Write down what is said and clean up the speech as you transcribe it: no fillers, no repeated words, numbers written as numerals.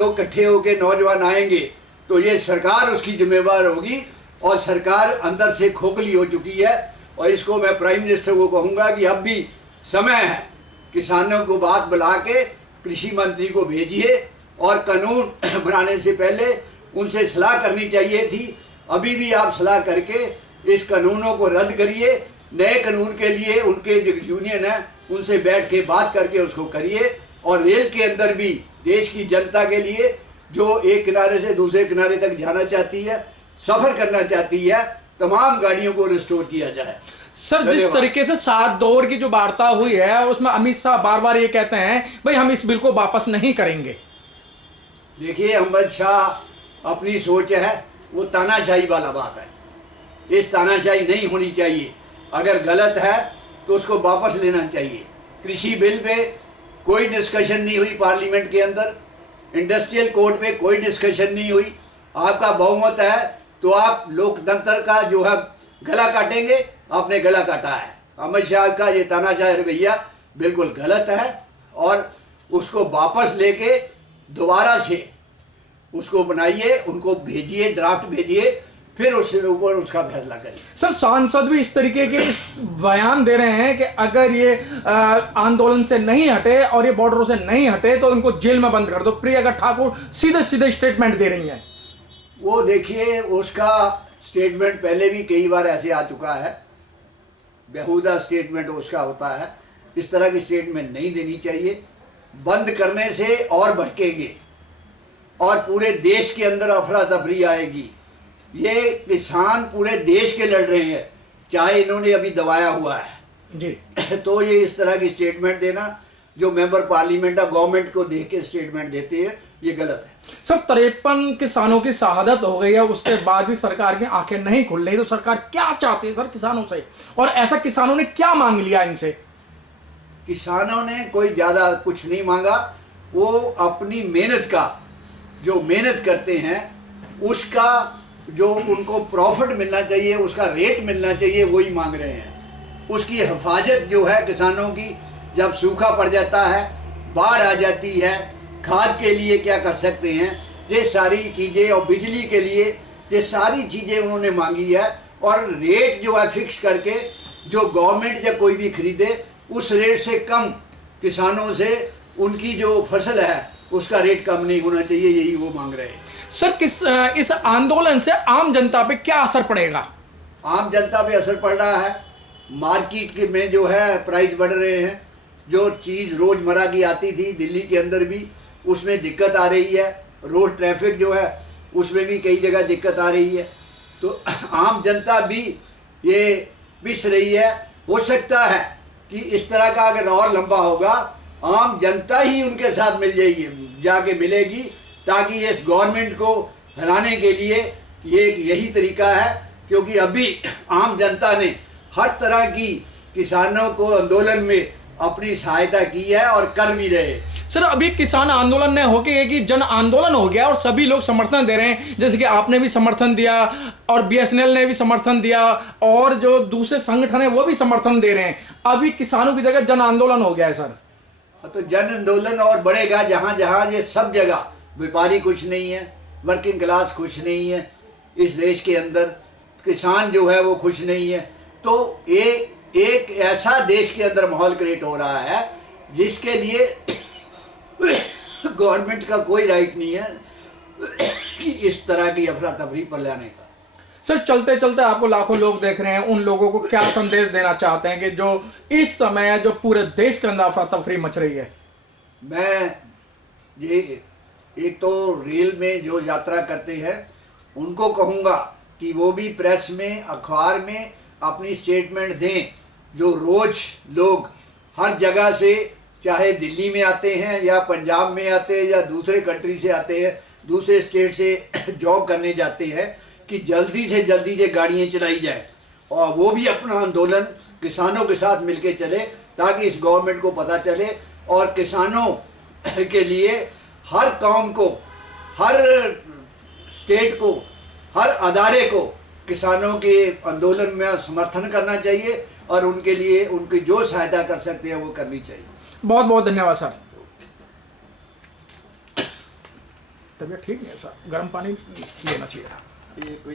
लोग इकट्ठे होकर नौजवान आएंगे तो ये सरकार उसकी जिम्मेवार होगी, और सरकार अंदर से खोखली हो चुकी है। और इसको मैं प्राइम मिनिस्टर को कहूँगा कि अब भी समय है, किसानों को बात बुला के कृषि मंत्री को भेजिए, और कानून बनाने से पहले उनसे सलाह करनी चाहिए थी। अभी भी आप सलाह करके इस कानूनों को रद्द करिए, नए कानून के लिए उनके जो यूनियन है उनसे बैठ के बात करके उसको करिए। और रेल के अंदर भी देश की जनता के लिए जो एक किनारे से दूसरे किनारे तक जाना चाहती है, सफ़र करना चाहती है, तमाम गाड़ियों को रिस्टोर किया जाए। सर, जिस तरीके से 7 दौर की जो वार्ता हुई है और उसमें अमित शाह बार बार ये कहते हैं भाई हम इस बिल को वापस नहीं करेंगे। देखिए, अमित शाह अपनी सोच है, वो तानाशाही वाला बात है। इस तानाशाही नहीं होनी चाहिए। अगर गलत है तो उसको वापस लेना चाहिए। कृषि बिल पे कोई डिस्कशन नहीं हुई पार्लियामेंट के अंदर, इंडस्ट्रियल कोर्ट पे कोई डिस्कशन नहीं हुई। आपका बहुमत है तो आप लोकतंत्र का जो है गला काटेंगे, आपने गला काटा है। अमित शाह का ये तानाशाह रवैया बिल्कुल गलत है, और उसको वापस लेके दोबारा से उसको बनाइए, उनको भेजिए, ड्राफ्ट भेजिए, फिर उसके ऊपर उसका फैसला करिए। सर, सांसद भी इस तरीके के बयान दे रहे हैं कि अगर ये आंदोलन से नहीं हटे और ये बॉर्डरों से नहीं हटे तो इनको जेल में बंद कर दो। प्रियंका ठाकुर सीधे सीधे स्टेटमेंट दे रही हैं। वो देखिए, उसका स्टेटमेंट पहले भी कई बार ऐसे आ चुका है, बेहुदा स्टेटमेंट उसका होता है। इस तरह की स्टेटमेंट नहीं देनी चाहिए। बंद करने से और भटकेंगे और पूरे देश के अंदर अफरा तफरी आएगी। ये किसान पूरे देश के लड़ रहे हैं, चाहे इन्होंने अभी दबाया हुआ है जी। तो ये इस तरह की स्टेटमेंट देना, जो मेंबर पार्लियामेंट है गवर्नमेंट को देख के स्टेटमेंट देते हैं, ये गलत है। सर, 53 किसानों की शहादत हो गई है, उसके बाद भी सरकार की आंखें नहीं खुल रही, तो सरकार क्या चाहती है सर किसानों से, और ऐसा किसानों ने क्या मांग लिया इनसे? किसानों ने कोई ज़्यादा कुछ नहीं मांगा। वो अपनी मेहनत का, जो मेहनत करते हैं उसका जो उनको प्रॉफिट मिलना चाहिए, उसका रेट मिलना चाहिए, वही मांग रहे हैं। उसकी हिफाजत जो है किसानों की, जब सूखा पड़ जाता है, बाढ़ आ जाती है, खाद के लिए क्या कर सकते हैं, ये सारी चीज़ें, और बिजली के लिए ये सारी चीज़ें उन्होंने मांगी है। और रेट जो है फिक्स करके, जो गवर्नमेंट या कोई भी खरीदे उस रेट से कम किसानों से उनकी जो फसल है उसका रेट कम नहीं होना चाहिए, यही वो मांग रहे हैं। सर, इस आंदोलन से आम जनता पे क्या असर पड़ेगा? आम जनता पे असर पड़ रहा है। मार्केट के में जो है प्राइस बढ़ रहे हैं। जो चीज़ रोज़मर्रा की आती थी दिल्ली के अंदर भी, उसमें दिक्कत आ रही है। रोड ट्रैफिक जो है उसमें भी कई जगह दिक्कत आ रही है। तो आम जनता भी ये पिस रही है। हो सकता है कि इस तरह का अगर और लंबा होगा, आम जनता ही उनके साथ मिल जाएगी, जाके मिलेगी, ताकि इस गवर्नमेंट को हराने के लिए ये यही तरीका है। क्योंकि अभी आम जनता ने हर तरह की किसानों को आंदोलन में अपनी सहायता की है और कर भी रहे। सर, अभी किसान आंदोलन ने होके एक ही जन आंदोलन हो गया और सभी लोग समर्थन दे रहे हैं, जैसे कि आपने भी समर्थन दिया और BSNL ने भी समर्थन दिया और जो दूसरे संगठन है वो भी समर्थन दे रहे हैं। अभी किसानों की जगह जन आंदोलन हो गया है सर। तो जन आंदोलन और बढ़ेगा जहाँ जहाँ, ये सब जगह। व्यापारी खुश नहीं है, वर्किंग क्लास खुश नहीं है, इस देश के अंदर किसान जो है वो खुश नहीं है। तो एक ऐसा देश के अंदर माहौल क्रिएट हो रहा है जिसके लिए गवर्नमेंट का कोई राइट नहीं है कि इस तरह की अफरा तफरी पर लाने का। सर, चलते चलते आपको लाखों लोग देख रहे हैं, उन लोगों को क्या संदेश देना चाहते हैं कि जो इस समय जो पूरे देश के अंदर अफरा तफरी मच रही है? मैं ये एक तो रेल में जो यात्रा करते हैं उनको कहूँगा कि वो भी प्रेस में, अखबार में अपनी स्टेटमेंट दें। जो रोज़ लोग हर जगह से, चाहे दिल्ली में आते हैं या पंजाब में आते हैं या दूसरे कंट्री से आते हैं, दूसरे स्टेट से जॉब करने जाते हैं, कि जल्दी से जल्दी ये गाड़ियाँ चलाई जाए और वो भी अपना आंदोलन किसानों के साथ मिलके चले, ताकि इस गवर्नमेंट को पता चले और किसानों के लिए हर कौम को, हर स्टेट को, हर अदारे को किसानों के आंदोलन में समर्थन करना चाहिए और उनके लिए उनकी जो सहायता कर सकते हैं वो करनी चाहिए। बहुत बहुत धन्यवाद सर। तबीयत ठीक नहीं है साहब, गर्म पानी लेना चाहिए था। ये कोई